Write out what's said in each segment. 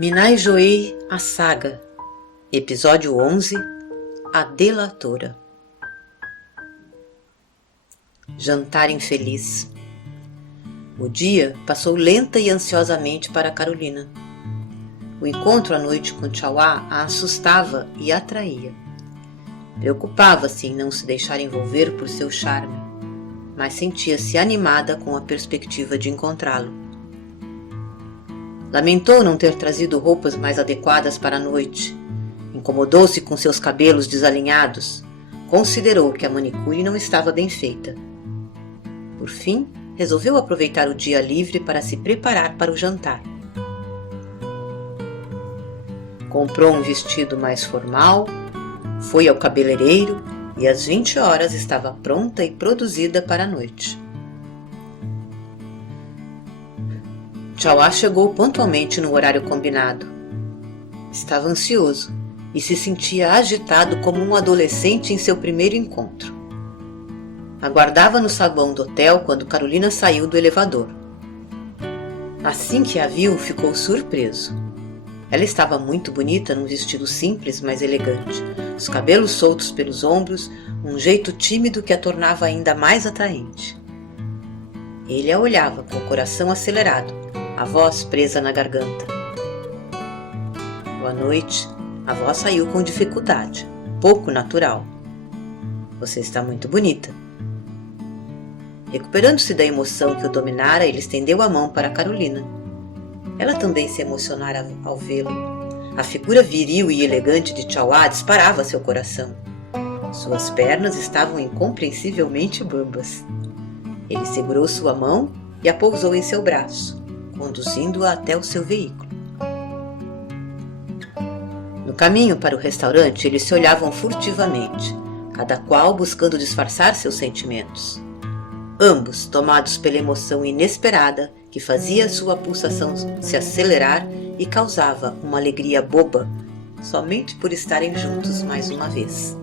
Minai Joei a Saga, Episódio 11, A Delatora. Jantar infeliz. O dia passou lenta e ansiosamente para Carolina. O encontro à noite com Tchauá a assustava e atraía. Preocupava-se em não se deixar envolver por seu charme, mas sentia-se animada com a perspectiva de encontrá-lo. Lamentou não ter trazido roupas mais adequadas para a noite. Incomodou-se com seus cabelos desalinhados. Considerou que a manicure não estava bem feita. Por fim, resolveu aproveitar o dia livre para se preparar para o jantar. Comprou um vestido mais formal, foi ao cabeleireiro e às 20 horas estava pronta e produzida para a noite. Tchauá chegou pontualmente no horário combinado. Estava ansioso e se sentia agitado como um adolescente em seu primeiro encontro. Aguardava no saguão do hotel quando Carolina saiu do elevador. Assim que a viu, ficou surpreso. Ela estava muito bonita num vestido simples, mas elegante, os cabelos soltos pelos ombros, um jeito tímido que a tornava ainda mais atraente. Ele a olhava com o coração acelerado, a voz presa na garganta. Boa noite. A voz saiu com dificuldade, pouco natural. Você está muito bonita. Recuperando-se da emoção que o dominara, ele estendeu a mão para Carolina. Ela também se emocionara ao vê-lo. A figura viril e elegante de Tchauá disparava seu coração. Suas pernas estavam incompreensivelmente bambas. Ele segurou sua mão e a pousou em seu braço, conduzindo-a até o seu veículo. No caminho para o restaurante, eles se olhavam furtivamente, cada qual buscando disfarçar seus sentimentos. Ambos tomados pela emoção inesperada que fazia sua pulsação se acelerar e causava uma alegria boba, somente por estarem juntos mais uma vez.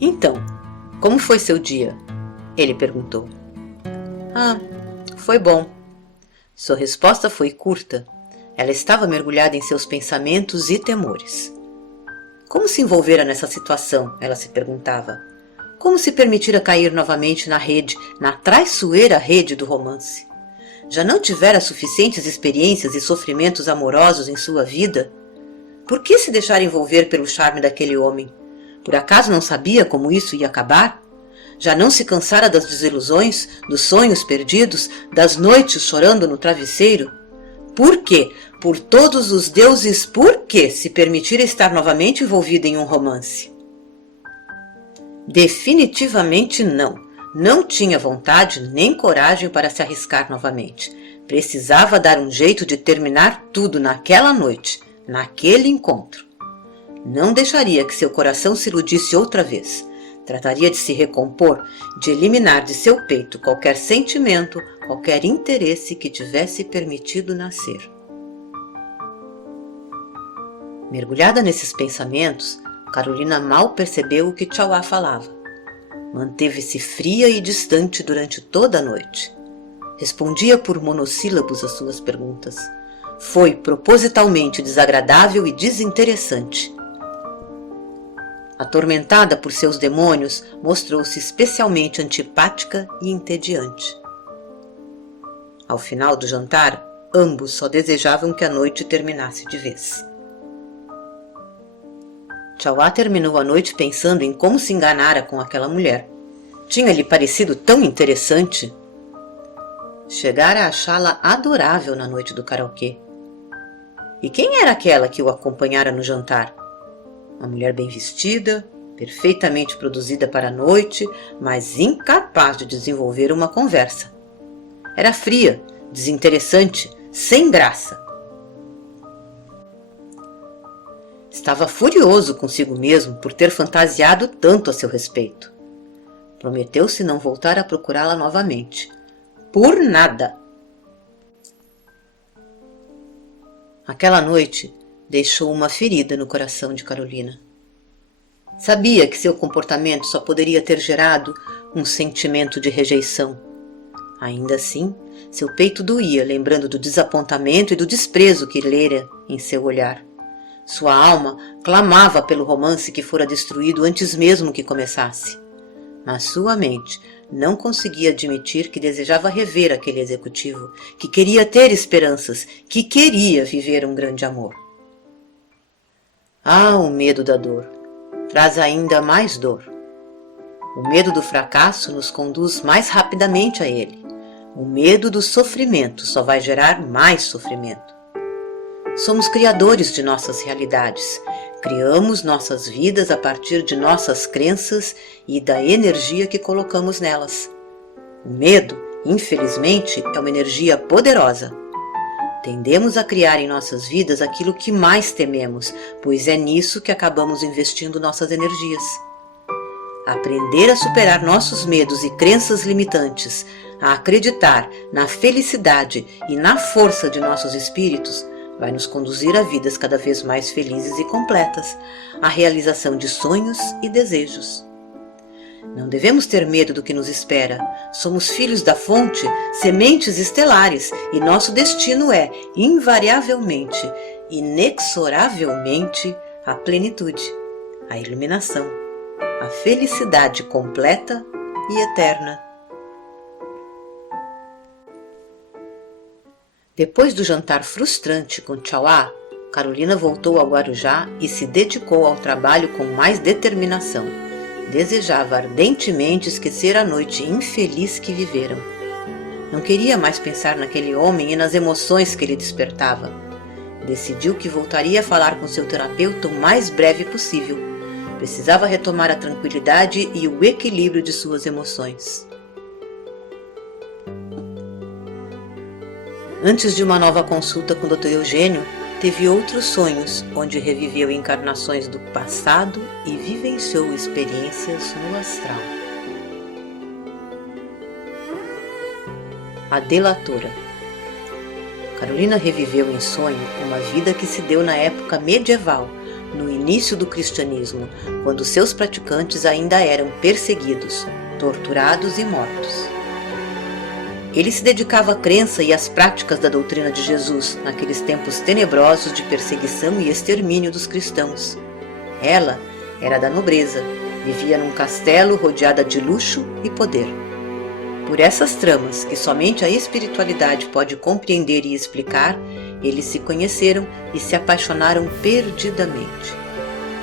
Então, como foi seu dia? Ele perguntou. Foi bom. Sua resposta foi curta. Ela estava mergulhada em seus pensamentos e temores. Como se envolvera nessa situação? Ela se perguntava. Como se permitira cair novamente na rede, na traiçoeira rede do romance? Já não tivera suficientes experiências e sofrimentos amorosos em sua vida? Por que se deixar envolver pelo charme daquele homem? Por acaso não sabia como isso ia acabar? Já não se cansara das desilusões, dos sonhos perdidos, das noites chorando no travesseiro? Por quê? Por todos os deuses, por que se permitir estar novamente envolvida em um romance? Definitivamente não. Não tinha vontade nem coragem para se arriscar novamente. Precisava dar um jeito de terminar tudo naquela noite, naquele encontro. Não deixaria que seu coração se iludisse outra vez. Trataria de se recompor, de eliminar de seu peito qualquer sentimento, qualquer interesse que tivesse permitido nascer. Mergulhada nesses pensamentos, Carolina mal percebeu o que Tchauá falava. Manteve-se fria e distante durante toda a noite. Respondia por monossílabos às suas perguntas. Foi propositalmente desagradável e desinteressante. Atormentada por seus demônios, mostrou-se especialmente antipática e entediante. Ao final do jantar, ambos só desejavam que a noite terminasse de vez. Tchauá terminou a noite pensando em como se enganara com aquela mulher. Tinha-lhe parecido tão interessante. Chegara a achá-la adorável na noite do karaokê. E quem era aquela que o acompanhara no jantar? Uma mulher bem vestida, perfeitamente produzida para a noite, mas incapaz de desenvolver uma conversa. Era fria, desinteressante, sem graça. Estava furioso consigo mesmo por ter fantasiado tanto a seu respeito. Prometeu-se não voltar a procurá-la novamente. Por nada! Aquela noite deixou uma ferida no coração de Carolina. Sabia que seu comportamento só poderia ter gerado um sentimento de rejeição. Ainda assim, seu peito doía, lembrando do desapontamento e do desprezo que lera em seu olhar. Sua alma clamava pelo romance que fora destruído antes mesmo que começasse. Mas sua mente não conseguia admitir que desejava rever aquele executivo, que queria ter esperanças, que queria viver um grande amor. Ah, o medo da dor traz ainda mais dor. O medo do fracasso nos conduz mais rapidamente a ele. O medo do sofrimento só vai gerar mais sofrimento. Somos criadores de nossas realidades. Criamos nossas vidas a partir de nossas crenças e da energia que colocamos nelas. O medo, infelizmente, é uma energia poderosa. Tendemos a criar em nossas vidas aquilo que mais tememos, pois é nisso que acabamos investindo nossas energias. Aprender a superar nossos medos e crenças limitantes, a acreditar na felicidade e na força de nossos espíritos, vai nos conduzir a vidas cada vez mais felizes e completas, à realização de sonhos e desejos. Não devemos ter medo do que nos espera. Somos filhos da fonte, sementes estelares, e nosso destino é, invariavelmente, inexoravelmente, a plenitude, a iluminação, a felicidade completa e eterna. Depois do jantar frustrante com Tchauá, Carolina voltou ao Guarujá e se dedicou ao trabalho com mais determinação. Desejava ardentemente esquecer a noite infeliz que viveram. Não queria mais pensar naquele homem e nas emoções que ele despertava. Decidiu que voltaria a falar com seu terapeuta o mais breve possível. Precisava retomar a tranquilidade e o equilíbrio de suas emoções. Antes de uma nova consulta com o Dr. Eugênio, teve outros sonhos, onde reviveu encarnações do passado e vivenciou experiências no astral. A delatora. Carolina reviveu em sonho uma vida que se deu na época medieval, no início do cristianismo, quando seus praticantes ainda eram perseguidos, torturados e mortos. Ele se dedicava à crença e às práticas da doutrina de Jesus, naqueles tempos tenebrosos de perseguição e extermínio dos cristãos. Ela era da nobreza, vivia num castelo rodeada de luxo e poder. Por essas tramas, que somente a espiritualidade pode compreender e explicar, eles se conheceram e se apaixonaram perdidamente.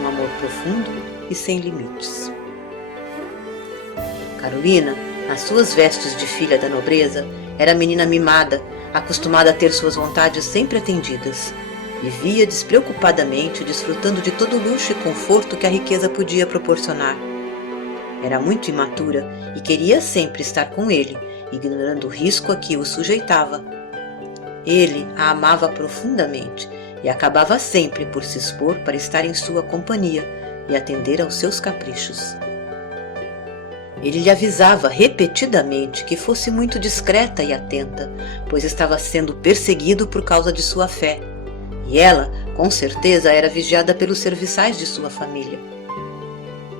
Um amor profundo e sem limites. Carolina, nas suas vestes de filha da nobreza, era menina mimada, acostumada a ter suas vontades sempre atendidas. Vivia despreocupadamente, desfrutando de todo o luxo e conforto que a riqueza podia proporcionar. Era muito imatura e queria sempre estar com ele, ignorando o risco a que o sujeitava. Ele a amava profundamente e acabava sempre por se expor para estar em sua companhia e atender aos seus caprichos. Ele lhe avisava repetidamente que fosse muito discreta e atenta, pois estava sendo perseguido por causa de sua fé, e ela, com certeza, era vigiada pelos serviçais de sua família.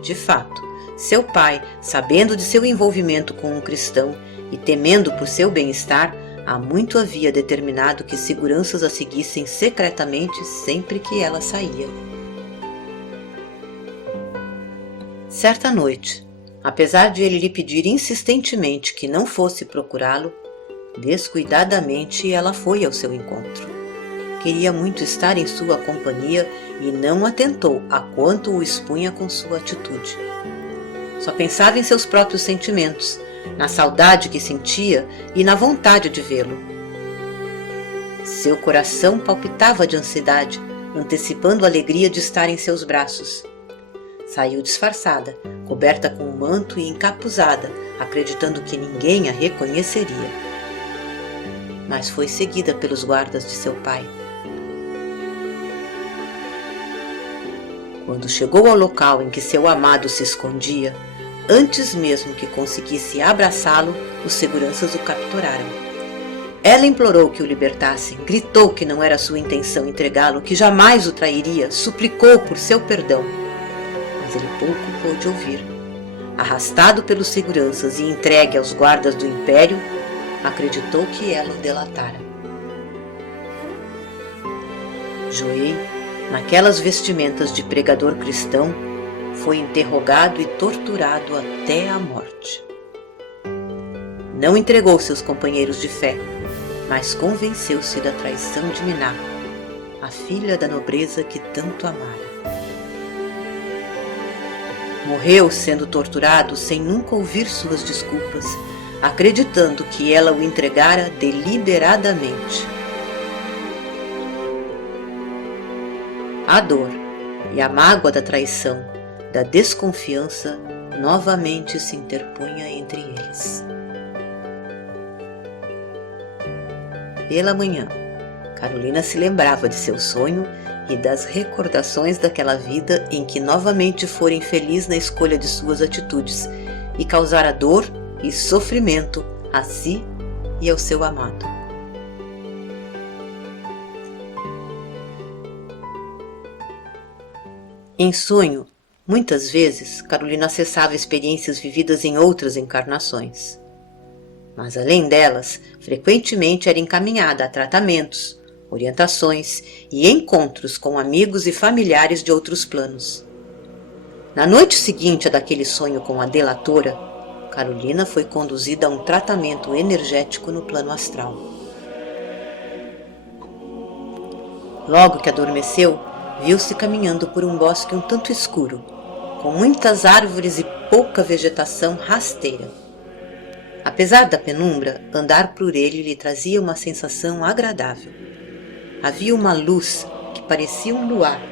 De fato, seu pai, sabendo de seu envolvimento com um cristão e temendo por seu bem-estar, há muito havia determinado que seguranças a seguissem secretamente sempre que ela saía. Certa noite, apesar de ele lhe pedir insistentemente que não fosse procurá-lo, descuidadamente ela foi ao seu encontro. Queria muito estar em sua companhia e não atentou a quanto o expunha com sua atitude. Só pensava em seus próprios sentimentos, na saudade que sentia e na vontade de vê-lo. Seu coração palpitava de ansiedade, antecipando a alegria de estar em seus braços. Saiu disfarçada, coberta com um manto e encapuzada, acreditando que ninguém a reconheceria. Mas foi seguida pelos guardas de seu pai. Quando chegou ao local em que seu amado se escondia, antes mesmo que conseguisse abraçá-lo, os seguranças o capturaram. Ela implorou que o libertassem, gritou que não era sua intenção entregá-lo, que jamais o trairia, suplicou por seu perdão. Mas ele pouco pôde ouvir. Arrastado pelos seguranças e entregue aos guardas do império, acreditou que ela o delatara. Joey, naquelas vestimentas de pregador cristão, foi interrogado e torturado até a morte. Não entregou seus companheiros de fé, mas convenceu-se da traição de Miná, a filha da nobreza que tanto amara. Morreu sendo torturado sem nunca ouvir suas desculpas, acreditando que ela o entregara deliberadamente. A dor e a mágoa da traição, da desconfiança, novamente se interpunha entre eles. Pela manhã, Carolina se lembrava de seu sonho e das recordações daquela vida em que novamente fora infeliz na escolha de suas atitudes e causara dor e sofrimento a si e ao seu amado. Em sonho, muitas vezes, Carolina acessava experiências vividas em outras encarnações. Mas além delas, frequentemente era encaminhada a tratamentos, orientações e encontros com amigos e familiares de outros planos. Na noite seguinte a daquele sonho com a delatora, Carolina foi conduzida a um tratamento energético no plano astral. Logo que adormeceu, viu-se caminhando por um bosque um tanto escuro, com muitas árvores e pouca vegetação rasteira. Apesar da penumbra, andar por ele lhe trazia uma sensação agradável. Havia uma luz que parecia um luar,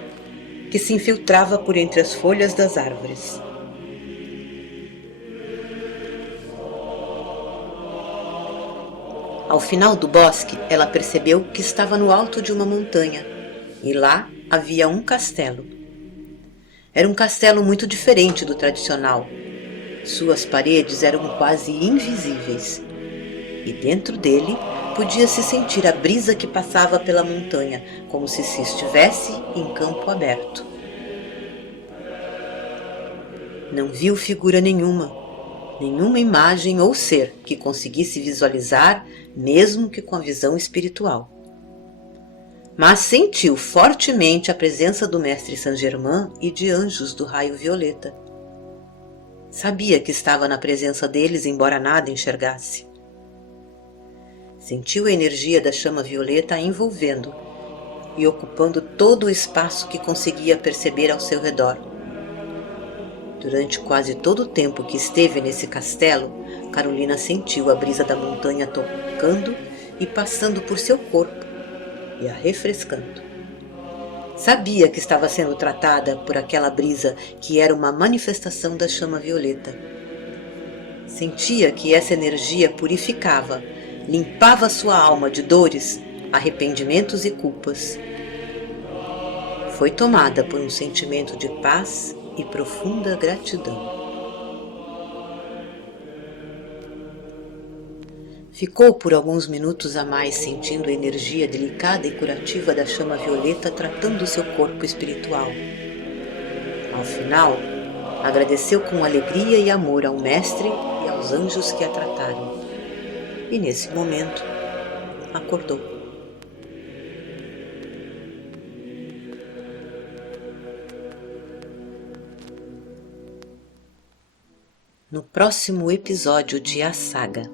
que se infiltrava por entre as folhas das árvores. Ao final do bosque, ela percebeu que estava no alto de uma montanha, e lá havia um castelo. Era um castelo muito diferente do tradicional. Suas paredes eram quase invisíveis, e dentro dele podia-se sentir a brisa que passava pela montanha, como se estivesse em campo aberto. Não viu figura nenhuma imagem ou ser que conseguisse visualizar, mesmo que com a visão espiritual. Mas sentiu fortemente a presença do mestre Saint-Germain e de anjos do raio violeta. Sabia que estava na presença deles, embora nada enxergasse. Sentiu a energia da chama violeta a envolvendo e ocupando todo o espaço que conseguia perceber ao seu redor. Durante quase todo o tempo que esteve nesse castelo, Carolina sentiu a brisa da montanha tocando e passando por seu corpo e a refrescando. Sabia que estava sendo tratada por aquela brisa que era uma manifestação da chama violeta. Sentia que essa energia purificava, limpava sua alma de dores, arrependimentos e culpas. Foi tomada por um sentimento de paz e profunda gratidão. Ficou por alguns minutos a mais sentindo a energia delicada e curativa da chama violeta tratando seu corpo espiritual. Ao final, agradeceu com alegria e amor ao mestre e aos anjos que a trataram. E nesse momento, acordou. No próximo episódio de A Saga.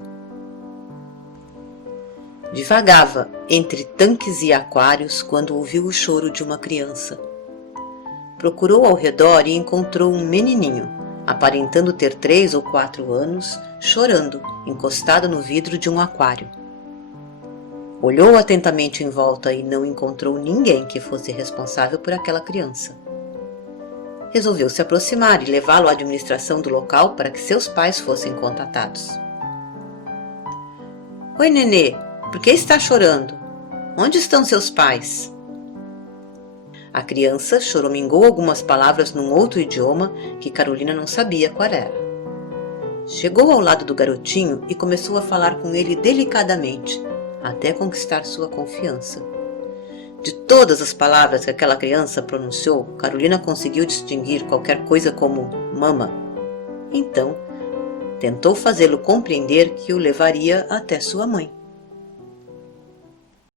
Divagava entre tanques e aquários quando ouviu o choro de uma criança. Procurou ao redor e encontrou um menininho, aparentando ter 3 ou 4 anos, chorando, encostado no vidro de um aquário. Olhou atentamente em volta e não encontrou ninguém que fosse responsável por aquela criança. Resolveu se aproximar e levá-lo à administração do local para que seus pais fossem contatados. Oi, nenê! Por que está chorando? Onde estão seus pais? A criança choramingou algumas palavras num outro idioma que Carolina não sabia qual era. Chegou ao lado do garotinho e começou a falar com ele delicadamente, até conquistar sua confiança. De todas as palavras que aquela criança pronunciou, Carolina conseguiu distinguir qualquer coisa como mama. Então, Tentou fazê-lo compreender que o levaria até sua mãe.